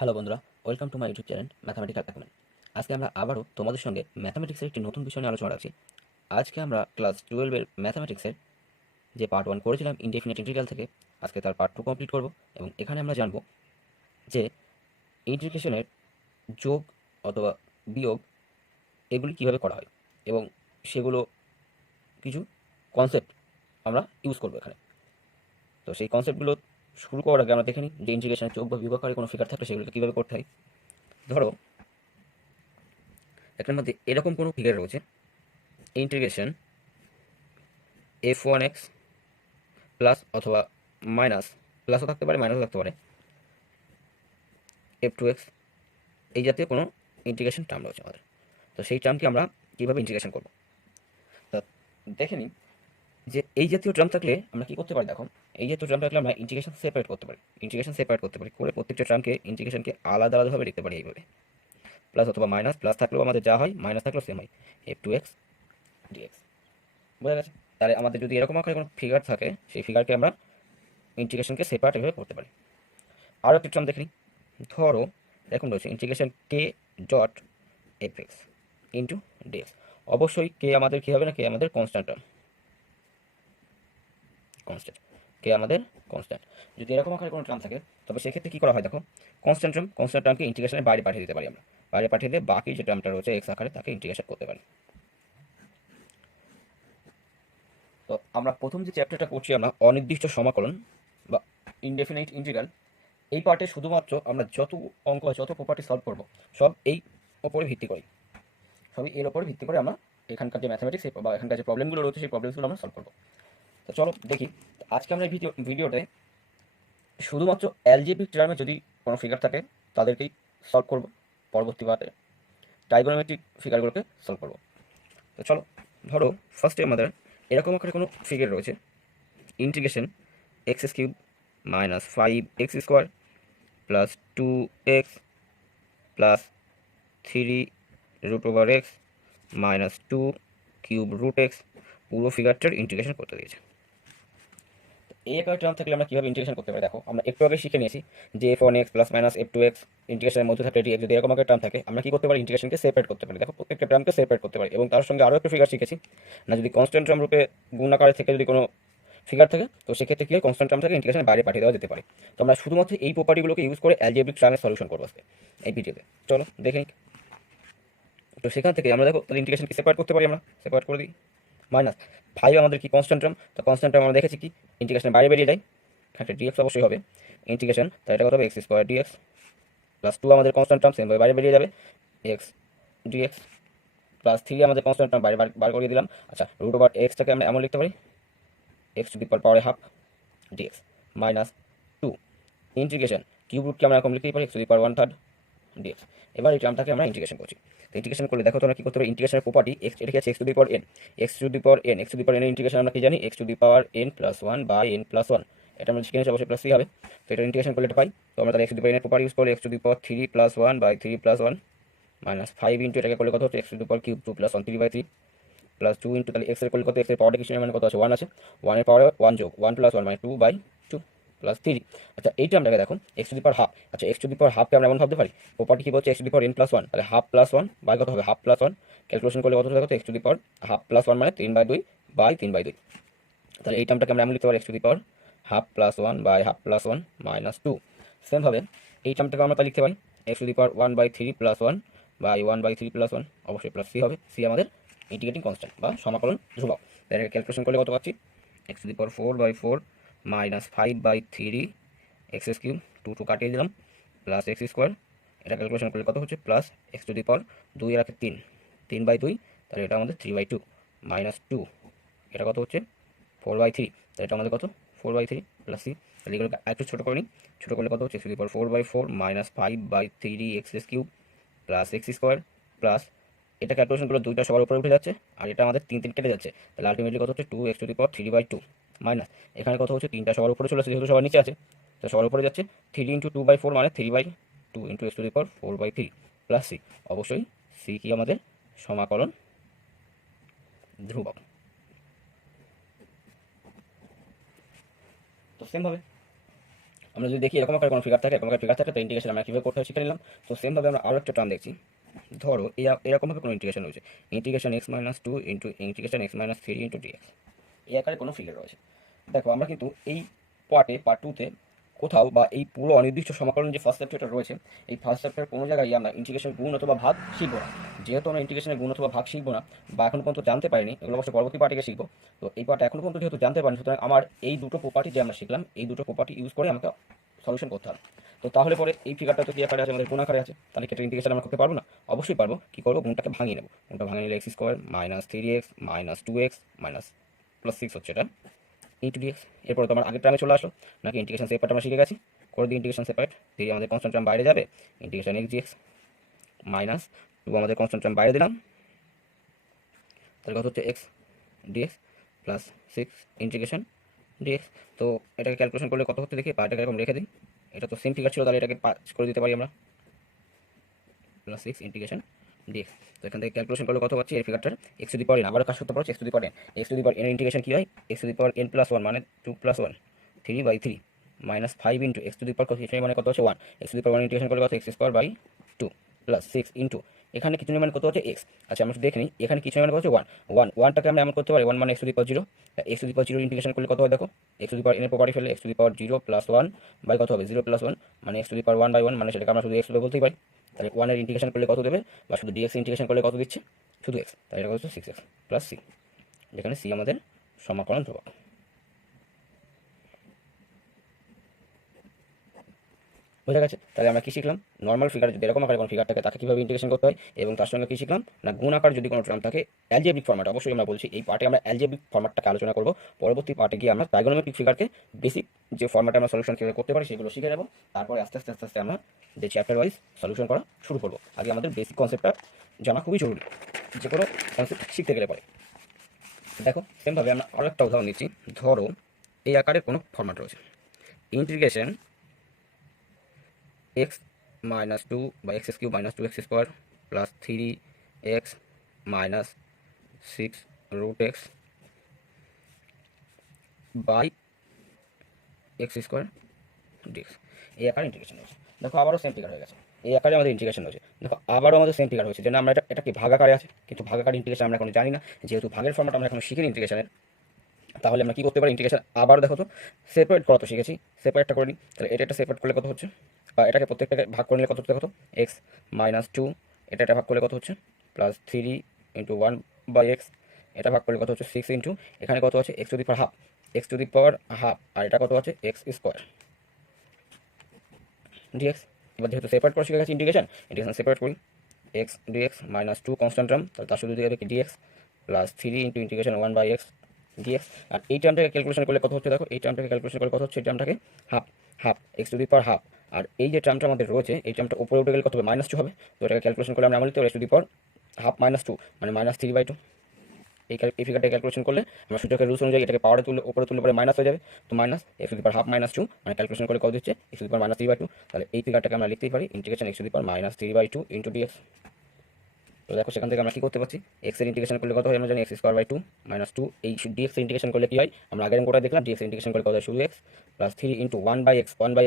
Hello বন্ধুরা, welcome to my YouTube channel mathematical acumen. আজকে আমরা আবারও তোমাদের সঙ্গে ম্যাথামেটিক্সের একটি নতুন বিষয় নিয়ে আলোচনা রাখছি। আজকে আমরা ক্লাস 12-এর ম্যাথামেটিক্সের যে পার্ট 1 করেছিলাম ইনডেফিনিট ইন্টিগ্রাল থেকে, আজকে তার পার্ট 2 কমপ্লিট করব এবং এখানে আমরা জানব যে ইন্টিগ্রেশনের যোগ অথবা বিয়োগ এগুলি কীভাবে করা হয় এবং সেগুলো কিছু কনসেপ্ট আমরা ইউজ করবো এখানে। তো সেই কনসেপ্টগুলো শুরু করার আগে আমরা দেখে নিই যে ইন্টিগ্রেশনের যোগ বা বিয়োগ আকারে কোনো ফিগার থাকলে সেগুলোকে কীভাবে করতে হয়। ধরো এটার মধ্যে এরকম কোনো ফিগার রয়েছে, ইন্টিগ্রেশন f1x প্লাস অথবা মাইনাস, প্লাসও থাকতে পারে মাইনাসও থাকতে পারে, f2x, এই জাতীয় কোনো ইন্টিগ্রেশন টার্ম রয়েছে আমাদের। তো সেই টার্মকে আমরা কীভাবে ইন্টিগ্রেশন করব, তা দেখে নিই যে এই জাতীয় টার্ম থাকলে আমরা কী করতে পারি। দেখো, এই জাতীয় টার্ম থাকলে আমরা ইন্টিগ্রেশন সেপারেট করতে পারি, করে প্রত্যেকটা টার্মকে ইন্টিগ্রেশনকে আলাদা আলাদাভাবে লিখতে পারি এইভাবে, প্লাস অথবা মাইনাস, প্লাস থাকলেও আমাদের যা হয় মাইনাস থাকলেও সেম হয়, f2x dx। বোঝা গেছে? তাহলে আমাদের যদি এরকম আকারে কোনো ফিগার থাকে সেই ফিগারকে আমরা ইন্টিগ্রেশনকে সেপারেট এভাবে করতে পারি। আরও একটি টার্ম দেখি, ধরো এরকম রয়েছে integration K dot f x into dx. অবশ্যই কে আমাদের কী হবে না, কে আমাদের কনস্ট্যান্ট টার্ম, কে আমাদের কনস্ট্যান্ট। যদি এরকম আকারে কোনো টার্ম থাকে তবে সেক্ষেত্রে কী করা হয়, দেখো কনস্ট্যান্ট টার্মকে ইন্টিগ্রেশনের বাইরে পাঠিয়ে দিতে পারি আমরা, বাইরে পাঠিয়ে দিয়ে বাকি যে টার্মটা রয়েছে এক্স আকারে তাকে ইন্টিগ্রেশন করতে পারি। তো আমরা প্রথম যে চ্যাপ্টারটা করছি আমরা অনির্দিষ্ট সমাকলন বা ইনডেফিনাইট ইন্টিগ্রাল, এই পার্টে শুধুমাত্র আমরা যত অঙ্ক যত প্রপার্টি সলভ করব সব এই ওপরে ভিত্তি করে, সবই এর ওপরে ভিত্তি করে আমরা এখানকার যে ম্যাথামেটিক্স বা এখানকার যে প্রবলেমগুলো রয়েছে সেই প্রবলেমগুলো আমরা সলভ করবো। তো চলো দেখি, আজকে আমরা এই ভিডিওতে শুধুমাত্র অ্যালজেব্রিক টার্মে যদি কোনো ফিগার থাকে তাদেরকেই সলভ করব, পরবর্তী পার্টে ট্রাইগোনোমেট্রিক ফিগারগুলোকে সলভ করব। তো চলো, ধরো ফার্স্টে আমাদের এরকম আকারে কোনো ফিগার রয়েছে, integration x cube minus 5x square plus 2x plus 3√x minus 2 cube root x, পুরো ফিগারটার ইন্টিগ্রেশন করতে দিয়েছে। এই একটা টার্ম থাকলে আমরা কীভাবে ইন্টিগ্রেশন করতে পারি, দেখো আমরা একটু আগে শিখে নিয়েছি যে f1x প্লাস মাইনাস f2x ইন্টিগ্রেশনের মধ্যে থাকলে dx, যদি এরকম একটা টার্ম থাকে আমরা কী করতে পারি, ইন্টিগ্রেশনকে সেপারেট করতে পারি। দেখো প্রত্যেকটা টার্মকে সেপারেট করতে পারি এবং তার সঙ্গে আরও একটা ফিগার শিখেছি না, যদি কনস্ট্যান্ট টার্ম রূপে গুণ আকারে থেকে যদি কোনো ফিগার থাকে তো সেক্ষেত্রে কী হয়, কনস্ট্যান্ট টার্ম থেকে ইন্টিগ্রেশনের বাইরে পাঠিয়ে দেওয়া যেতে পারে। তো আমরা শুধুমাত্র এই প্রপার্টিগুলোকে ইউজ করে অ্যালজেব্রিক টার্মের সলিউশন করবো আজকে এই ভিডিওতে। চলো দেখে নিই। তো সেখান থেকে আমরা দেখো তাহলে ইন্টিগ্রেশনকে সেপারেট করতে পারি, আমরা সেপারেট করে দিই। মাইনাস 5 আমাদের কি কনস্ট্যান্ট টার্ম, তো কনস্ট্যান্ট টার্ম আমরা দেখেছি কি ইন্টিগ্রেশনের বাইরে বেরিয়ে যায়, একটা ডিএক্স অবশ্যই হবে ইন্টিগ্রেশন, তাই এটা কত হবে এক্স স্কোয়ার ডিএক্স প্লাস 2 আমাদের কনস্ট্যান্ট টার্ম সেমভাবে বাইরে বেরিয়ে যাবে এক্স ডিএক্স প্লাস 3 আমাদের কনস্ট্যান্ট টার্ম বাইরে বার করিয়ে দিলাম। আচ্ছা, রুট ওভার এক্সটাকে আমরা এমন লিখতে পারি x to the power half dx minus 2 integration cube রুটকে আমরা এরকম লিখতেই পারি x to the power 1/3 dx. এবার এই টার্মটাকে আমরা ইন্টিগ্রেশন করছি। তো ইন্টিগ্রেশন করলে দেখো তোমরা কী করতে পারি, ইন্টিগ্রেশনের প্রপার্টি এক্স, এটা কি আছে x to the power n, x to the power n এর ইন্টিগ্রেশন আমরা কি জানি x to the power n plus 1 by n plus 1, এটা আমরা শিখে নিচ্ছি, অবশ্যই প্লাস 3 হবে। তো এটা ইন্টিগ্রেশন করলে এটা পাই। তো আমরা তাহলে এক্স টু দি পাওয়ার এনের প্রপার্টি ইউজ করলে x to the power 3 plus 1 by 3 plus 1 minus 5 into এটাকে করলে কত হচ্ছে x to the power cube 2 plus 1 3/3 plus 2 into তাহলে এক্স এর করলে কত, এক্স এর পাওয়ারটা কিছু মানে কত আছে 1 আছে, 1 এর পাওয়ারে 1 যোগ 1 প্লাস 1 মানে 2/2 প্লাস 3। আচ্ছা এই টার্মটাকে দেখো x to the power half, আচ্ছা এক্স টু দি পাওয়ার হাফকে আমরা এমন ভাবতে পারি, প্রপার্টি কি বলছে x to the power n plus 1, তাহলে হাফ প্লাস 1 বাই কত হবে হাফ প্লাস 1, ক্যালকুলেশন করলে কত হবে x to the power half plus 1 মানে 3/2 বাই 3/2। তাহলে এই টার্মটাকে আমরা এমন লিখতে পারি x to the power half plus 1 by half plus 1 minus 2। সেমভাবে এই টার্মটাকে আমরা তাহলে লিখতে পারি x to the power 1/3 plus 1 by 1/3 plus 1, অবশ্যই প্লাস সি হবে, সি আমাদের ইন্টিগ্রেটিং কনস্ট্যান্ট বা সমাকলন ধ্রুবক। তাহলে ক্যালকুলেশন করলে কত পাচ্ছি x to the power 4/4 minus 5/3 x cube 2 কাটিয়ে দিলাম প্লাস এক্স স্কোয়ার, এটা ক্যালকুলেশন করলে কত হচ্ছে plus x to the power 2 এর 3 3/2, তাহলে এটা আমাদের 3/2 মাইনাস 2, এটা কত হচ্ছে 4/3, তাহলে এটা আমাদের কত 4/3 প্লাস সি। তাহলে এগুলো একটু ছোটো করে নিই, ছোটো করলে কত হচ্ছে x to the power 4/4 minus 5/3 x cube plus x square plus, এটা ক্যালকুলেশন করলে দুইটা সবার উপরে উঠে যাচ্ছে আর এটা আমাদের 3 কেটে যাচ্ছে, তাহলে আলটিমেটলি কত হচ্ছে 2 x to the power 3/2 minus, এখানে কত হচ্ছে 3টা সবার উপরে চলে আসছে যেহেতু সবার নিচে আছে, তো সবার উপরে যাচ্ছে 3 ইন্টু 2/4 মানে 3/2 into x to the power 4/3 plus C, অবশ্যই সি কি আমাদের সমাকলন ধ্রুবক। তো সেমভাবে আমরা যদি দেখি এরকম আকারে কোনো ফিগার থাকে, তো ইন্টিগ্রেশন আমরা কীভাবে করতে হয় শিখে নিলাম। তো সেমভাবে আমরা আরও একটা টার্ম দেখছি, ধরো এরকমভাবে কোনো ইন্টিগ্রেশন রয়েছে, integration x minus two into integration x minus three into dx, এই আকারে কোনো ফিগার রয়েছে। দেখো আমরা কিন্তু এই পার্ট টুতে কোথাও বা এই পুরো অনির্দিষ্ট সমাকলন যে ফার্স্ট চ্যাপ্টারটা রয়েছে, এই ফার্স্ট চ্যাপ্টার কোনো জায়গায় আমরা ইন্টিগ্রেশন গুণ অথবা ভাগ শিখবো না। যেহেতু আমরা ইন্টিগ্রেশনের গুণ অথবা ভাগ শিখবো না বা এখন পর্যন্ত জানতে পারিনি, এগুলো অবশ্যই পরবর্তী পার্টিকে শিখবো। তো এই পার্টটা এখন পর্যন্ত যেহেতু জানতে পারিনি, সুতরাং আমার এই দুটো প্রপার্টি যে আমরা শিখলাম, এই দুটো প্রপার্টি ইউজ করে আমাকে সলিউশন করতে হবে। তো তাহলে পরে এই ফিগারটা তো কি আকারে আছে, আমাদের গুণ আকারে আছে, তাহলে ক্ষেত্রে ইন্টিগ্রেশন আমরা করতে পারবো না? অবশ্যই পারবো। কী করবো, গুণটাকে ভাঙিয়ে নেবো। গুণটা ভাঙিয়ে নিলে x square minus three x minus two x minus plus six হচ্ছে এটা ইন্টু ডিএক্স। এরপরে তো আমার আগের টার্মে চলে আসলো, নাকি ইন্টিগ্রেশন সেপারেট আমরা শিখে গেছি, করে দিই ইন্টিগ্রেশন সেপারেট, দিয়ে আমাদের কনস্ট্যান্ট টার্ম বাইরে যাবে, integration x dx minus two আমাদের কনস্ট্যান্ট টার্ম বাইরে দিলাম, তাহলে কত হচ্ছে x dx plus six integration dx. তো এটাকে ক্যালকুলেশন করলে কত হচ্ছে দেখি, পার্টটাকে এরকম রেখে দিই, এটা তো সেম ফিগার ছিল, তাহলে এটাকে পাঁচ করে দিতে পারি আমরা, প্লাস সিক্স ইন্টিগ্রেশন ডিএক্স। তো এখান থেকে ক্যালকুলেশন করলে কত পাচ্ছি, এই ফিগারটার x to the power n, আবার কাজ করতে পারছি x to the power n. X to the power n integration কী হয়, x to the power n plus one মানে two plus one, three by three minus five into x to the power কত মানে কত হচ্ছে one, x to the power one integration করলে কত x square by two plus six into এখানে কিছু মানে কত হচ্ছে এক্স। আচ্ছা আমরা দেখে নিই, এখানে কিছু মানে কত হচ্ছে ওয়ান, ওয়ানটাকে আমরা এমন করতে পারি, ওয়ান মানে x to the power zero, x to the power zero integration করলে কত হয় দেখো, এক্স টু দি পাওয়ার এনের প্রপার্টি ফেলে x to the power zero plus one by কত হবে জিরো প্লাস ওয়ান মানে x to the power one by one, মানে সেটাকে আমরা শুধু এক্স বলতেই পারি। তাহলে ওয়ানের ইন্টিগ্রেশন করলে কত দেবে, বা শুধু ডিএক্স ইন্টিগ্রেশন করলে কত দিচ্ছে, শুধু এক্স, তাহলে এটা কত হচ্ছে সিক্স এক্স প্লাস সি, যেখানে সি আমাদের সমাকলন ধ্রুবক। বোঝা গেছে? তাহলে আমরা কি শিখলাম, নর্মাল ফিগার যদি এরকম আকারে কোনো ফিগার থাকে তাকে কীভাবে ইন্টিগ্রেশন করতে হয়, এবং তার সঙ্গে কি শিখলাম না, গুণ আকার যদি কোনো টার্ম থাকে অ্যালজেব্রিক ফরম্যাট, অবশ্যই আমরা বলছি এই পার্টে আমরা অ্যালজেব্রিক ফরম্যাটটাকে আলোচনা করব। পরবর্তী পার্টে গিয়ে আমরা ট্রাইগোনোমেট্রিক ফিগারকে বেসিক যে ফরম্যাটে আমরা সলিউশন কীভাবে করতে পারি সেগুলো শিখে নেব। তারপরে আস্তে আস্তে আস্তে আস্তে আমরা যে চ্যাপ্টার ওয়াইজ সলিউশন করা শুরু করবো। আগে আমাদের বেসিক কনসেপ্টটা জানা খুবই জরুরি, যে কোনো কনসেপ্ট শিখতে গেলে পরে। দেখো সেমভাবে আমরা আরও একটা উদাহরণ নিচ্ছি, ধরো এই আকারের কোনো ফরম্যাট রয়েছে, ইন্টিগ্রেশন এক্স মাইনাস টু বা x cube minus two x square plus three x minus six root x by x square dx, এই আকারে ইন্টিগ্রেশন হয়েছে। দেখো আবারও সেম ফিগার হয়ে গেছে, এই আকারে আমাদের ইন্টিগ্রেশন হয়েছে। দেখো আবারও আমাদের সেম ফিগার হয়েছে, যেন আমরা এটা কি ভাগ আকারে আছে, কিন্তু ভাগ আকার ইন্টিগ্রেশন আমরা এখন জানি না, যেহেতু ভাগের ফর্মেট আমরা এখন শিখিনি ইন্টিগ্রেশনের, তাহলে আমরা কী করতে পারি, ইন্টিগ্রেশন আবার দেখো তো সেপারেট করা তো শিখেছি, সেপারেটটা করে নিই। তাহলে এটা সেপারেট করলে কত হচ্ছে, বা এটাকে প্রত্যেকটাকে ভাগ করে নিলে কত হচ্ছে, কত এক্স মাইনাস টু, এটা ভাগ করলে কত হচ্ছে plus three into one by x, এটা ভাগ করলে কত হচ্ছে সিক্স ইন্টু এখানে কত আছে x to the power half, x to the power half, আর এটা কত আছে এক্স স্কোয়ার ডিএক্স। এবার যেহেতু সেপারেট করা শিখে গেছে ইন্টিগ্রেশন সেপারেট করি, x dx minus two constant term, তাহলে তার শুধু দিয়ে dx plus three into integration one by x dx. আর এই টার্মটাকে ক্যালকুলেশন করলে কত হচ্ছে দেখো, এই টার্মটাকে ক্যালকুলেশন করলে কত হচ্ছে, এই টার্মটাকে half half x to the power half, আর এই যে টার্মটা আমাদের রয়েছে এই টার্মটা উপরে উঠে গেলে কত হবে মাইনাস টু হবে। তো এটাকে ক্যালকুলেশন করলে আমরা লিখতে পারি x to the power half minus two মানে মাইনাস থ্রি বাই টু। এই ফিগারটা ক্যালকুলেশন করলে আমরা সূচকের রুলস অনুযায়ী এটাকে পাওয়ারে তুলে উপরে তুললে পরে মাইনাস হয়ে যাবে, তো minus x to the power half minus two মানে ক্যালকুলেশন করে কত দিচ্ছে x to the power minus three by two. তাহলে এই ফিগারটাকে আমরা লিখতেই পারি integration x to the power minus three by two into dx. তো দেখো সেখান থেকে আমরা কী করতে পারছি, এক্সের ইন্টিগ্রেশন করলে কত হয় আমরা জানি x square by two minus two, এই ডিএক্স ইন্টিগ্রেশন করলে কী হয় আমরা আগের অঙ্কটা দেখলাম, ডিএক্স ইন্টিগ্রেশন করলে কত হয় শুধু x plus three into one by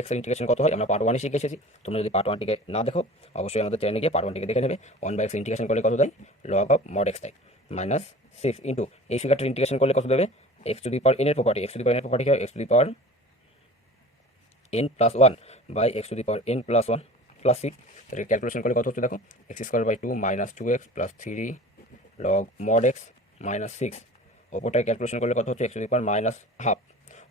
এক্সের ইন্টিগ্রেশন কত হয় আমরা পার্ট ওয়ানে শিখে এসেছি। তোমরা যদি পার্ট ওয়ানটিকে না দেখো অবশ্যই আমাদের চ্যানেলে গিয়ে পার্ট ওয়ানটিকে দেখে নেবে। ওয়ান বাই এক্স ইন্টিগ্রেশন করলে কত দেয় লগ অফ মড এক্স দেয় মাইনাস সিক্স ইন্টু এই ফিগারটার ইন্টিগ্রেশন করলে কত দেবে এক্স টু দি পাওয়ার এনের property, x to the power এনের প্রপার্টি হয় x to the power n plus one by x to the power n plus one plus six. এটা calculation করলে কত হচ্ছে দেখো x square by two minus two x plus three log mod x minus six, ওপরটায় calculation করলে কত হচ্ছে x to the power minus half,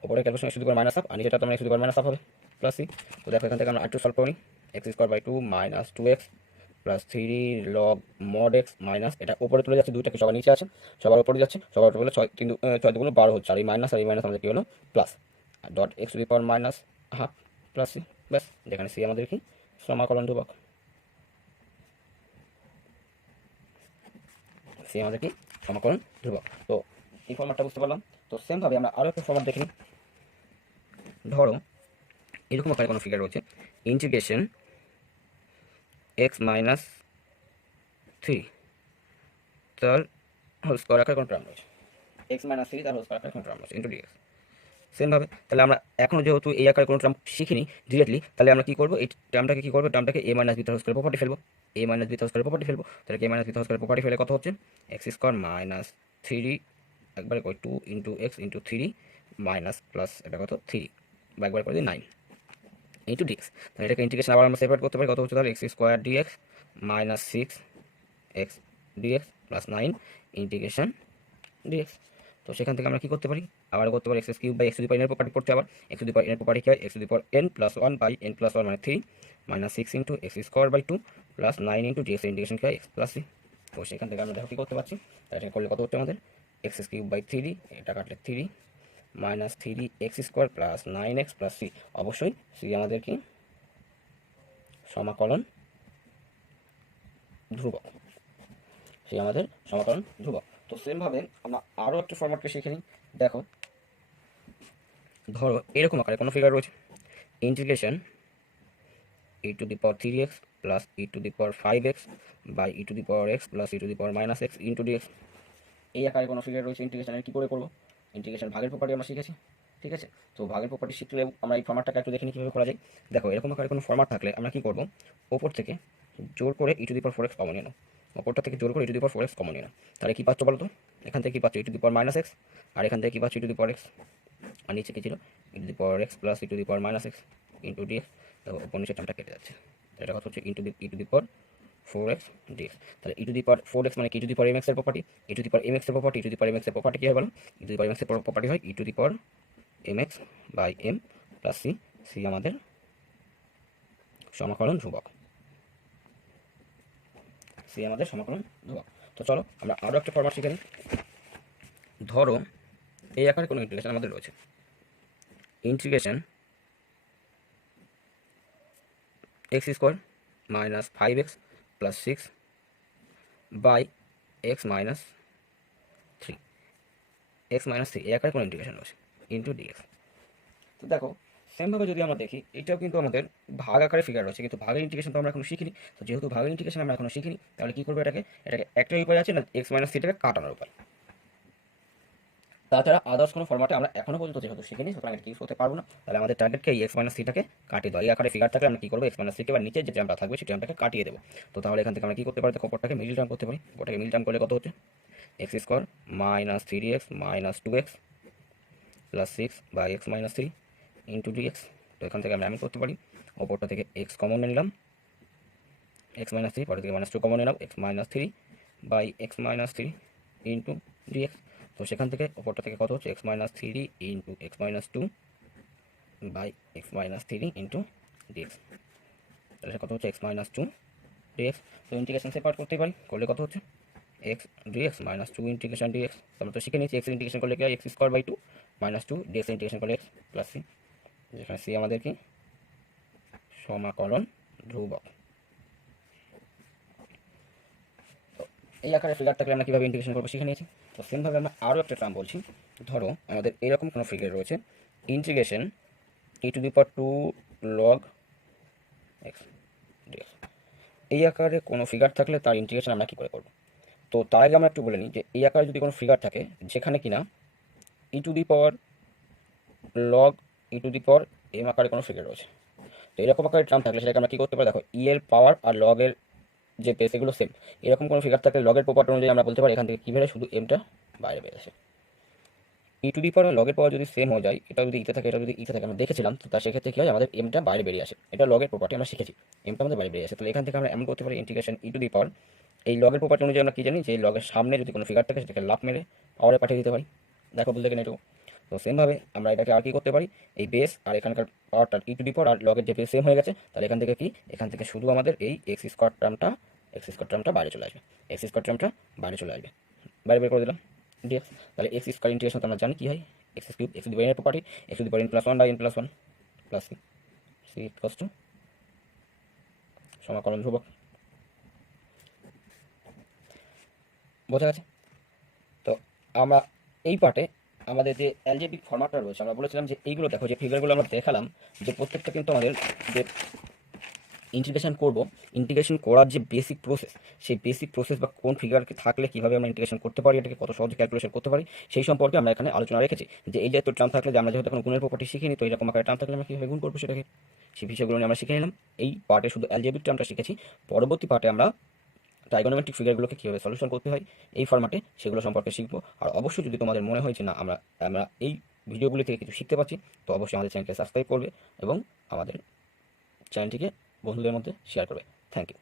ওপরে calculation x to the power minus half, আর নিচেটা তো আমরা x to the power minus half হবে প্লাস সি। তো দেখো এখান থেকে আমরা আরেকটু সলভ করি, x square by two minus two x plus three log mod x minus, এটা উপরে তুলে যাচ্ছে দুইটাকে সবার নিচে আছে, সবার উপরে যাচ্ছে, সবার উপরে ছয় কিন্তু ছয় দুগুলো বারো হচ্ছে, আর এই মাইনাস আমাদের কী হলো প্লাস, আর dot x to the power minus half plus C, ব্যাস যেখানে সি আমাদের কি সমাকলন ধ্রুবক, সি আমাদের কি সমাকলন ধ্রুবক। তো এই ফর্ম্যাটটা বুঝতে পারলাম। তো সেমভাবে আমরা আরও একটা ফর্ম্যাট দেখে নিই, ধরো এরকম আকারে কোনো ফিগার রয়েছে, ইন্টিগ্রেশন এক্স মাইনাস থ্রি তার হোল স্কোয়ার আকারে কোনো টার্ম রয়েছে, এক্স মাইনাস থ্রি তার হোল স্কোয়ার আকারে কোনো টার্ম রয়েছে ইন্টু ডিএক্স। সেমভাবে তাহলে আমরা এখনও যেহেতু এই আকারে কোনো টার্ম শিখিনি ডিরেক্টলি, তাহলে আমরা কী করবো, এই টার্মটাকে কী করবো, টার্মটাকে a minus B square property ফেলবো, a minus B square property ফেলবো। তাহলে a minus B square property ফেলে কত হচ্ছে, এক্স স্কোয়ার মাইনাস 3 একবারে কই 2 into x into 3 minus plus এটা কত 3 বা একবার করে দিই 9 ইন্টু ডিএক্স। তাহলে এটাকে ইন্টিগ্রেশন আবার আমরা সেপারেট করতে পারি, কত হচ্ছে তাহলে x square dx minus 6 x dx plus 9 integration dx. তো সেখান থেকে আমরা কী করতে পারি, আবার করতে পারি x cube by x to the power এর প্রপার্টি পড়তে, আবার এক্স টু দি পাওয়ার এর প্রপার্টি কি হয়, x to the power n plus 1 by n plus 1 মানে 3 minus 6 into x square by 2 plus 9 into dx integration কি হয় x plus 3। তো সেখান থেকে আমরা দেখো কী করতে পারছি, এটা করলে কত হচ্ছে আমাদের এক্স কিউব বাই 3, এটা কাটলে 3 minus 3 x square plus 9x plus C. অবশ্যই সি আমাদের কি সমাকলন ধ্রুবক, সে আমাদের সমাকলন ধ্রুবক। তো সেমভাবে আমরা আরও একটা ফরম্যাটকে শিখে নিই। দেখো ধরো এরকম আকারে কোনো ফিগার রয়েছে, integration e to the power 3x plus e to the power 5x by e to the power x plus e to the power minus x into dx. এই আকারে কোনো ফিগার রয়েছে, ইন্টিগ্রেশনের কী করে করবো, ইন্টিগ্রেশন ভাগের প্রপার্টি আমরা শিখেছি, ঠিক আছে। তো ভাগের প্রপার্টি শিখলে আমরা এই ফরম্যাটটাকে একটু দেখে নিই কীভাবে করা যায়। দেখো এরকম আকারে কোনো ফরম্যাট থাকলে আমরা কী করবো, ওপর থেকে জোর করে ই to the power 4x common নিয়ে নাও, ওপরটা থেকে জোর করে ই to the power 4x common নিয়ে নাও। তাহলে কী পাচ্ছ বলো তো, এখান থেকে কী পাচ্ছ e to the power minus x, আর এখান থেকে কী পাচ্ছ e to the power x, আর নিচে কী ছিল e to the power x plus e to the power minus x into dx. দেখো ওপর নিচে টার্মটা কেটে যাচ্ছে, এটা কথা হচ্ছে ই to the power 4x dx। তাহলে ই টু দি পাওয়ার 4x মানে কি, e to the power mx এর property, e to the power mx এর property, e to the power mx এর প্রপার্টি কি হয় বলো, e to the power mx এর প্রপার্টি হয় e to the power mx by m plus C. C আমাদের সমাকলন ধ্রুবক, সি আমাদের সমাকলন ধ্রুবক। তো চলো আমরা আরও একটা ফরম্যাট শিখে নিই। ধরো এই আকারে কোনো ইন্টিগ্রেশন আমাদের রয়েছে, integration x square minus 5x plus 6 by x minus 3, x minus 3 এই আকারে কোনো ইন্টিগ্রেশন রয়েছে ইন্টু ডিএক্স। তো দেখো সেমভাবে যদি আমরা দেখি, এটাও কিন্তু আমাদের ভাগ আকারে ফিগার রয়েছে, কিন্তু ভাগের ইন্টিগ্রেশন তো আমরা এখনো শিখিনি। তো যেহেতু ভাগের ইন্টিগ্রেশন আমরা এখনো শিখিনি, তাহলে কী করবো, এটাকে একটাই উপায় আছে না, এক্স মাইনাস থ্রিটাকে কাটানোর উপায়। তাছাড়া আদার্স কোনো ফরম্যাটে আমরা এখনো পর্যন্ত যেহেতু শিখিনি, সুতরাং এটা ইউজ করতে পারবো না। তাহলে আমাদের টার্গেটকে এই এক্স মাইনাস থ্রিটাকে কাটিয়ে দেওয়া, এই আকারে ফিগার থাকলে আমরা কী করবো, এক্স মাইনাস থ্রিকে বা নিচে যে টার্মটা থাকবে সেই টার্মটাকে কাটিয়ে দেবো। তো তাহলে এখান থেকে আমরা কী করতে পারি, ওপরটাকে মিডল টার্ম করতে পারি, ওপরটাকে মিডল টার্ম করলে কত হচ্ছে x square minus 3x minus 2x plus 6 by x minus 3 into dx. তো এখান থেকে আমরা এমন করতে পারি, ওপরটা থেকে এক্স কমন নিলাম, এক্স মাইনাস 3, পরে থেকে মাইনাস 2 কমন নিলাম, x minus 3 by x minus 3 into dx. তো সেখান থেকে ওপরটা থেকে কত হচ্ছে x minus 3 into x minus 2 by x minus 3 into dx. তাহলে কত হচ্ছে এক্স মাইনাস 2 ডিএক্স। তো ইন্টিগ্রেশন সেপারেট করতেই পারি, করলে কত হচ্ছে x dx minus 2 integration dx. আমরা তো শিখে নিয়েছি এক্স ইন্টিগ্রেশন করলে কি হয় x square by 2 minus 2 dx integration করলে এক্স প্লাস সি, যেখানে সি আমাদের কি সমাকলন ধ্রুবক। তো এই আকারে ফিগারটাকে আমরা কীভাবে ইন্টিগ্রেশন করবো শিখে নিয়েছি। তো সেমভাবে আমরা আরও একটা টার্ম বলছি, ধরো আমাদের এরকম কোনো ফিগার রয়েছে, integration e to the power 2 log x dx. এই আকারে কোনো ফিগার থাকলে তার ইন্টিগ্রেশন আমরা কী করে করবো। তো তার আগে আমরা একটু বলে নিই যে এই আকারে যদি কোনো ফিগার থাকে যেখানে কিনা e to the power log e to the power m আকারে কোনো ফিগার রয়েছে, তো এরকম আকারে টার্ম থাকলে সেটাকে আমরা কী করতে পারি, দেখো ই এর পাওয়ার আর লগের যে বেস এগুলো সেম, এরকম কোনো ফিগার থাকলে লগের প্রপার্টি অনুযায়ী আমরা বলতে পারি এখান থেকে কী বেরোয়, শুধু এমটা বাইরে বেরোছে। ই টু দি পাওয়ার লগের পাওয়ার যদি সেম হয়ে যায়, এটা যদি ইতে থাকে এটা যদি ইতে থাকে, আমরা দেখেছিলাম, তো তার সেক্ষেত্রে কী হয় আমাদের এমটা বাইরে বেরিয়ে আসে, এটা লগের প্রপার্টি আমরা শিখেছি, এমটা আমাদের বাইরে বেরিয়ে আসে। তাহলে এখান থেকে আমরা এমন করতে পারি ইন্টিগ্রেশন ই টু দি পাওয়ার, এই লগের প্রপার্টি অনুযায়ী আমরা কী জানি যে লগের সামনে যদি কোনো ফিগার থাকে সেটাকে লাফ মেরে পাওয়ারে পাঠিয়ে দিতে পারি, দেখো বলতে গেলে এটুকু। তো সেমভাবে আমরা এটাকে আর কী করতে পারি, এই বেস আর এখানকার পাওয়ারটা ই টু দি পাওয়ার আর লগের যে বেস সেম হয়ে গেছে, তাহলে এখান থেকে কি, এখান থেকে শুধু আমাদের এই এক্স স্কোয়ার টার্মটা বাইরে চলে আসবে, এক্স স্কোয়ার টার্মটা বাইরে চলে আসবে, বাইরে বের করে দিলাম ডিএক্স। তাহলে এক্স স্কোয়ার ইন্টিগ্রেশন আমরা জানি কী হয়, x cube x to the power property x to the power n plus 1 by n plus 1 plus C, c equals to সমাকলন ধ্রুবক। বোঝা গেছে। তো আমরা এই পার্টে আমাদের যে অ্যালজেব্রিক ফরম্যাটটা রয়েছে, আমরা বলেছিলাম যে এইগুলো দেখো যে ফিগারগুলো আমরা দেখালাম যে প্রত্যেকটা কিন্তু আমাদের যে ইন্টিগ্রেশন করব, ইন্টিগ্রেশন করার যে বেসিক প্রসেস, সেই বেসিক প্রসেস বা কোন ফিগারকে থাকলে কীভাবে আমরা ইন্টিগ্রেশন করতে পারি, এটাকে কত সহজে ক্যালকুলেশন করতে পারি, সেই সম্পর্কে আমরা এখানে আলোচনা রেখেছি। যে এই যে এত টার্ম থাকলে, যে আমরা যেহেতু এখন গুণের প্রপার্টি শিখিনি, তো এরকম আকারে টার্ম থাকলে আমরা কীভাবে গুণ করবো সেটাকে, সেই বিষয়গুলো নিয়ে আমরা শিখে নিলাম। এই পার্টে শুধু অ্যালজেব্রিক টার্মটা শিখেছি। পরবর্তী পার্টে আমরা ট্রাইগোনোমেট্রিক ফিগারগুলোকে কীভাবে সলিউশন করতে হয় এই ফরম্যাটে, সেগুলো সম্পর্কে শিখবো। আর অবশ্যই যদি তোমাদের মনে হয় যে না আমরা আমরা এই ভিডিওগুলি থেকে কিছু শিখতে পারছি, তো অবশ্যই আমাদের চ্যানেলকে সাবস্ক্রাইব করবে এবং আমাদের চ্যানেলটিকে বন্ধুদের মধ্যে শেয়ার করবে। Thank you.